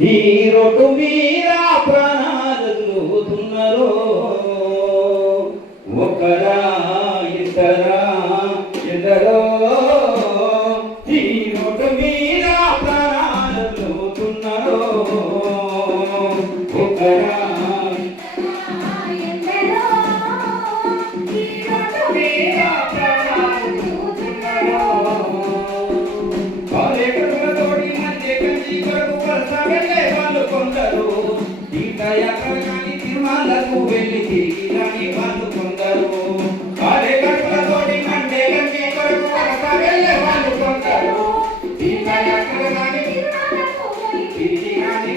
ఈ రోడ్డు మీద ప్రాణాలుతున్నారు ఒకరా ఇద్దరా ఎందరో ఈ రోడ్డు మీద ప్రాణాలుతున్నారు ఒకరా తిరుమలకు వెళ్ళి తిరిగి రాని వాళ్ళు కొందరు కార్యకర్తలతోటి మండే గంటి కొరకు వెళ్ళే వాళ్ళు కొందరు తిరిగి రాని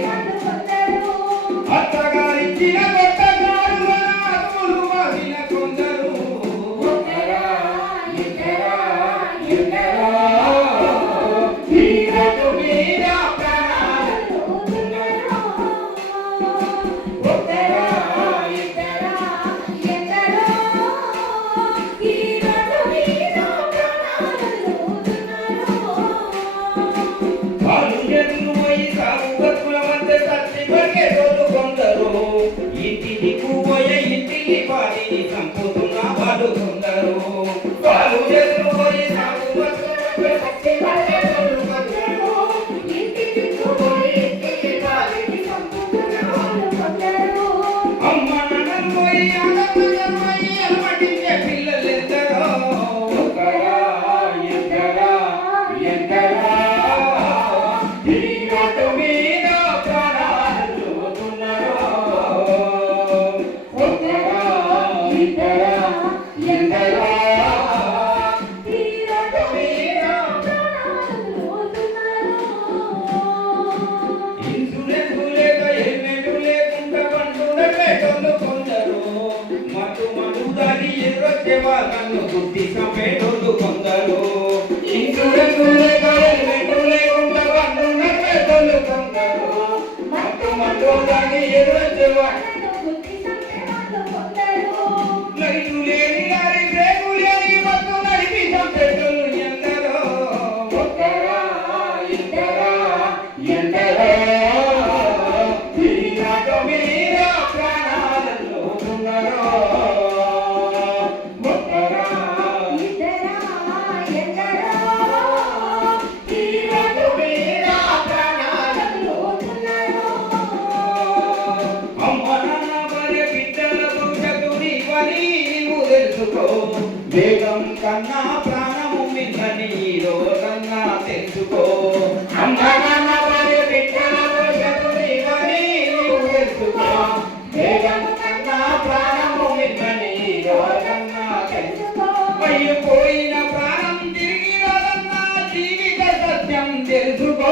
అత్తగారించిన కొత్త గారు వాసిన కొందరు ఇంటికి పోయే ఇంటికి పాడిని చంపుతున్న వాళ్ళు కొందరు వాళ్ళు పోయి అమ్మ నాన్నలు పోయి అలమటించే పిల్లలు ఎందరో ఒకరా ఎందరా ఎందరా ఈ రోడ్డు మీద నన్ను గుర్తి సమేటోళ్ళు కొందరు ఇన్సూరెన్స్ లేక హెల్మెట్ లేకుండా వాళ్ళు నడిపేటోళ్ళు కొందరు మట్టు మట్టు దాన్ని లైటు లేని లారీ బ్రేకు లేని మట్టు నడిపి చంపేటోళ్ళు ఎందరో ఒకరా ఇద్దరా ఎందరో ఈ నాటు మీద ప్రాణాలలో ఉన్నారో వేగం కన్నా ప్రాణము మిన్నని రోగంగా తెలుసుకో అమ్మ నాన్న వారి బిడ్డలకు చదువుని తెలుసుకో వేగం కన్నా ప్రాణము మిన్నని రోగంగా తెలుసుకో పోయిన ప్రాణం తిరిగి రాదన్న జీవిత సత్యం తెలుసుకో